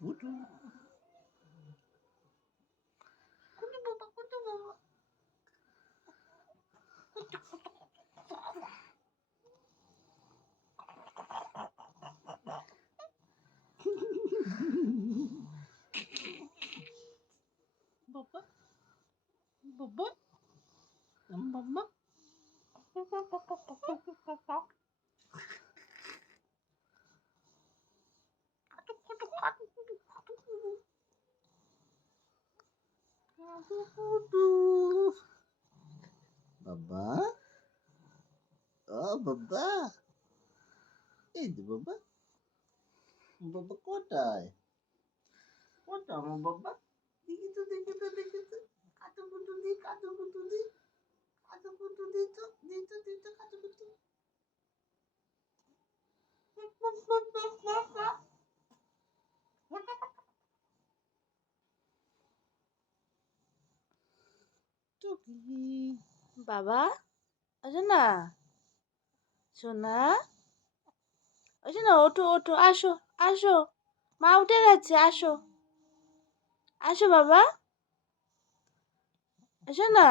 কুটু কুটু বাবা কুটু বাবা বাবা বাবা বাবা বাবা ও বাবা এই যে বাবা বাবা কোথায় কোথায় আমার বাবা দেখি তো কাটু কুটু দি কাটু কুটু দি কাটু কুটু দি তো কাটু কুটু টুকি বাবা আছো না সোনা আছো না ওঠো ওঠো আসো আসো মা উঠে গেছে আসো আসো বাবা আসো না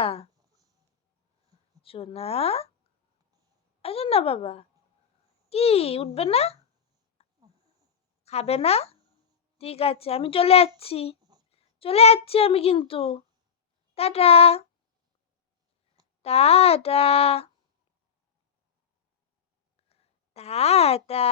সোনা আসো না বাবা কি উঠবে না খাবে না ঠিক আছে আমি চলে যাচ্ছি আমি কিন্তু টাটা টাটা টাটা